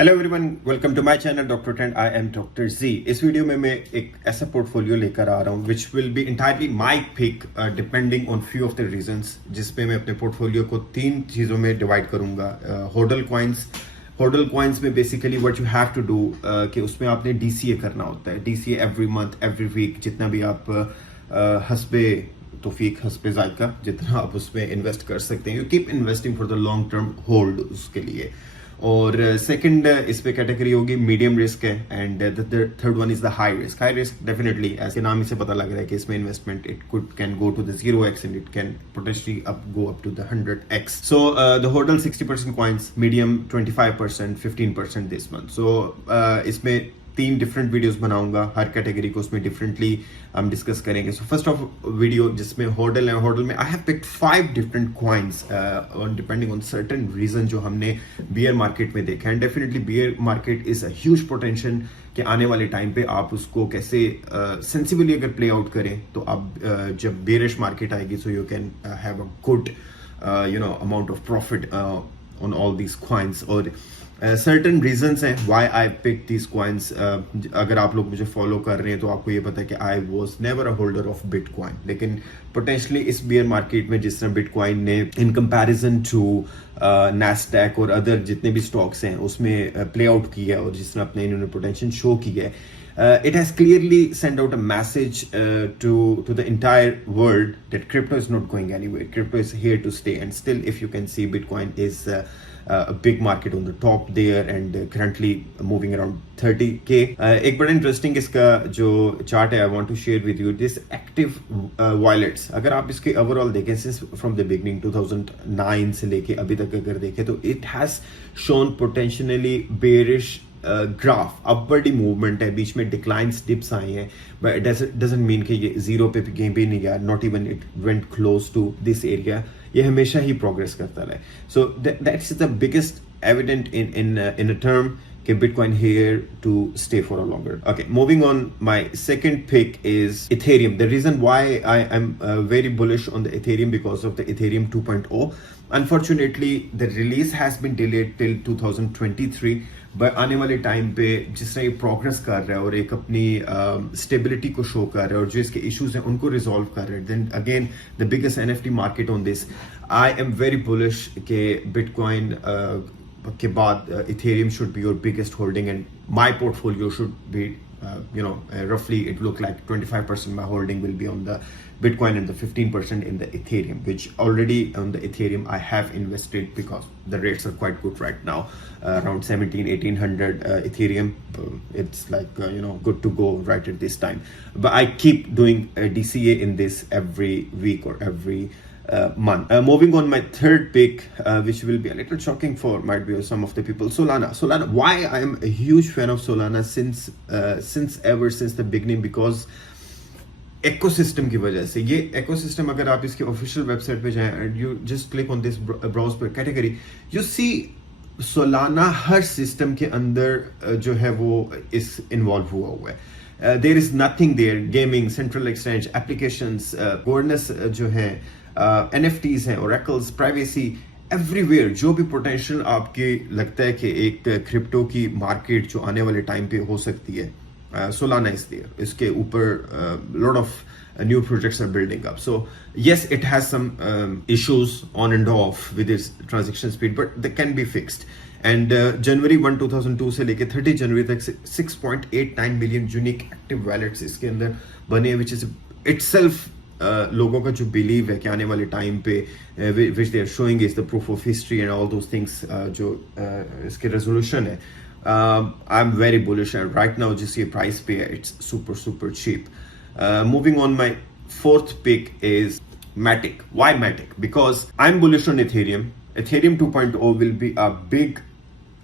Hello everyone, welcome to my channel doctor trend. I am doctor G. इस वीडियो में मैं एक ऐसा पोर्टफोलियो लेकर आ रहा हूँ which will be entirely my pick depending on few of the reasons, जिसमें मैं अपने पोर्टफोलियो को 3 चीज़ों में डिवाइड करूंगा। होडल कॉइन्स में basically what you have to do कि उसमें आपने डीसीए करना होता है। DCA every month every week, जितना भी आप हस्बे तौफीक हस्बे जायका जितना आप उसमें इन्वेस्ट कर सकते हैं, you keep investing for the long term hold उसके लिए। और सेकंड इस पे कैटेगरी होगी मीडियम रिस्क है, and the third one is the high risk. High risk definitely ऐसे नाम ही से पता लग रहा है कि इसमें investment it can go to the 0x and it can potentially go up to the 100x। So the total 60% coins, medium 25%, 15% this month. सो इसमें 3 डिफरेंट वीडियोस बनाऊंगा, हर कैटेगरी को उसमें डिफरेंटली हम डिस्कस करेंगे। सो फर्स्ट ऑफ वीडियो जिसमें होडल है, होडल में I have picked 5 different coins depending on certain reason जो हमने बियर मार्केट में देखा। And definitely bear market is a huge potential कि आने वाले टाइम पे आप उसको कैसे सेंसिबली अगर प्ले आउट करें तो आप जब बेरिश मार्केट आएगी so you can have a good amount of profit on all these coins। और certain reasons हैं why I picked these coins। अगर आप लोग मुझे फॉलो कर रहे हैं तो आपको ये पता है कि I was never a holder of Bitcoin, लेकिन potentially इस bear market में जिस तरह Bitcoin ने in comparison to Nasdaq और other जितने भी stocks हैं उसमें play out किया है और जिस तरह अपने इन्होंने potential show किया है, it has clearly sent out a message to the entire world that crypto is not going anywhere. Crypto is here to stay, and still, if you can see, Bitcoin is a big market on the top there, and currently moving around 30k। एक बड़ा इंटरेस्टिंग इसका जो चार्ट है, I want to share with you this active wallets। अगर आप इसके ओवरऑल देखें since from the beginning 2009 से लेके अभी तक अगर देखें तो it has shown potentially bearish graph, upward movement है, बीच में डिक्लाइंस डिप्स आए हैं, बट डजंट मीन कि ये जीरो पे कहीं भी नहीं गया, not even it went close to this area. ये हमेशा ही प्रोग्रेस करता रहा है। So that's the biggest evident in a term कि Bitcoin here to stay for a longer। Okay, moving on, my second pick is Ethereum। The reason why I am very bullish on the Ethereum because of the Ethereum 2.0। Unfortunately, the release has been delayed till 2023, but आने वाले time पे जिस तरह ये प्रोग्रेस कर रहा है और एक अपनी स्टेबिलिटी को शो कर रहा है और जो इसके इश्यूज हैं उनको रिजॉल्व कर रहा है, then again the biggest NFT market on this. I am very bullish के बिटकॉइन के बाद Ethereum should be your biggest holding, and my portfolio should be roughly it look like 25% my holding will be on the Bitcoin and the 15% in the Ethereum, which already on the Ethereum I have invested because the rates are quite good right now, around 1800 Ethereum। It's like good to go right at this time, but I keep doing DCA in this every week or every month। Moving on, my third pick, which will be a little shocking for might be some of the people, Solana। Why I am a huge fan of Solana since the beginning, because ecosystem की वजह से। ये इकोसिस्टम अगर आप इसके official website पे जाएं and you just click on this browse पर कैटेगरी, यू सी सोलाना हर सिस्टम के अंदर जो है वो इस इन्वॉल्व हुआ है। There is nothing there, gaming, central exchange, applications, governance जो है, NFTs हैं, ओरेकल्स, प्राइवेसी, एवरीवेयर जो भी पोटेंशियल आपके लगता है कि एक क्रिप्टो की मार्केट जो आने वाले टाइम पे हो सकती है, Solana is there। इसके ऊपर lot of new projects are building up। So yes, it has some issues on and off with its transaction speed, but they can be fixed। And January 1, 2002 से लेके 30 जनवरी तक 6.89 million unique active wallets इसके अंदर बने, which is itself लोगों का जो बिलीव है कि आने वाले टाइम पे which they are showing is the proof of history and all those things, जो इसके रेजोल्यूशन है, I am very bullish. Right now जिस ये प्राइस पे है it's super cheap. Moving on, my fourth pick is Matic। Why Matic? Because I'm bullish on Ethereum। Ethereum 2.0 will be a big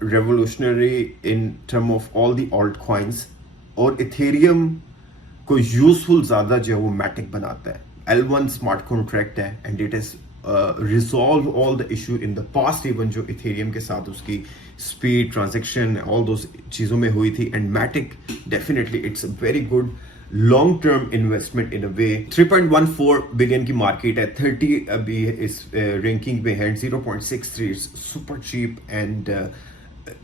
revolutionary in term of all the altcoins, और Ethereum को यूजफुल ज्यादा जो है वो Matic बनाता है। L1 स्मार्ट कॉन्ट्रैक्ट है and it is resolve all the issue in the past, even जो इथेरियम के साथ उसकी स्पीड, ट्रांजेक्शन, ऑल दो चीजों में हुई थी। And Matic definitely it's a very good long term investment in a way. 3.14 billion की मार्केट है, 30 अभी इस रैंकिंग में है, 0.63 super cheap and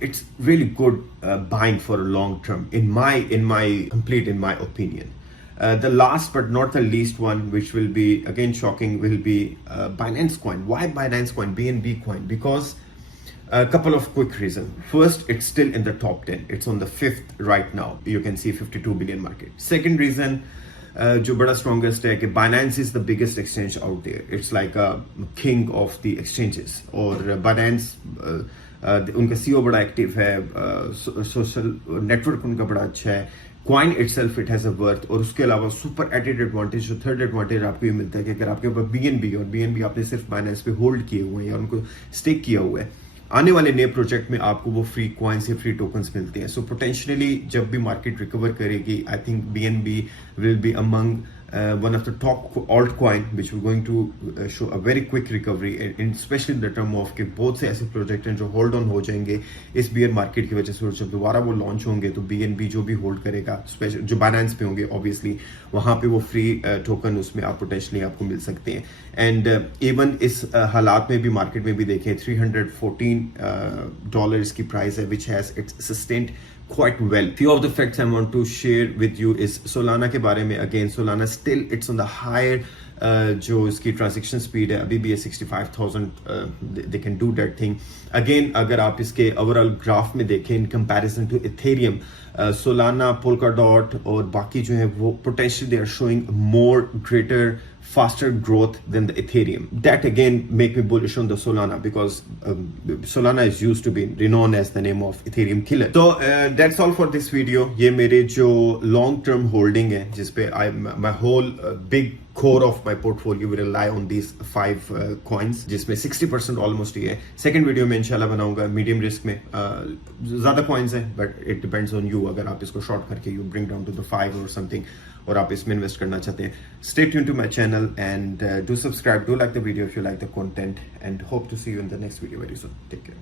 it's really good buying for a long term in my opinion. The last but not the least one, which will be again shocking, will be Binance Coin. Why Binance Coin, BNB Coin? Because a couple of quick reasons. First, it's still in the top 10. It's on the 5th right now. You can see 52 billion market. Second reason, जो बड़ा strongest है कि Binance is the biggest exchange out there. It's like a king of the exchanges. और Binance उनका CEO बड़ा एक्टिव है, social network उनका बड़ा अच्छा है. Coin itself it has a worth. और उसके अलावा super added advantage, जो थर्ड एडवांटेज आपको ये मिलता है कि अगर आपके पास BNB और BNB आपने सिर्फ Binance पे होल्ड किए हुए हैं या उनको स्टेक किया हुआ है, आने वाले नए प्रोजेक्ट में आपको वो फ्री कॉइन्स या फ्री टोकन्स मिलते हैं. सो पोटेंशियली जब भी मार्केट रिकवर करेगी, I think BNB will be among one of the top altcoin which we're going to show a very quick recovery, and especially in the term of कि बहुत से ऐसे प्रोजेक्ट हैं जो होल्ड ऑन हो जाएंगे इस बियर मार्केट की वजह से. जब दोबारा वो लॉन्च होंगे तो BNB जो भी होल्ड करेगा, स्पेशल जो Binance पे होंगे ऑब्वियसली, वहाँ पे वो फ्री टोकन उसमें आप पोटेंशली आपको मिल सकते हैं. एंड इवन इस हालात में भी मार्केट में भी देखें $314 की प्राइस है, which has its sustained quite well. Few of the facts I want to share with you is Solana के बारे में. Again, Solana still it's on the higher जो इसकी ट्रांजेक्शन स्पीड है अभी भी है 65,000. they can do that thing. Again, अगर आप इसके ओवरऑल ग्राफ में देखें in comparison to Ethereum, Solana, Polkadot और बाकी जो है वो potential they are showing more greater faster growth than the Ethereum. That again make me bullish on the Solana because Solana is used to be renowned as the name of Ethereum killer. So that's all for this video. ये मेरे जो long term holding है जिसपे my whole big core of my portfolio will rely on these 5 coins, जिसमें 60% almost ही है. Second video में इंशाल्लाह बनाऊंगा medium risk में. ज़्यादा coins है but it depends on you. अगर आप इसको short करके you bring down to the 5 or something और आप इसमें इन्वेस्ट करना चाहते हैं, stay tuned to my channel and do subscribe, do like the video if you like the content, and hope to see you in the next video very soon. Take care.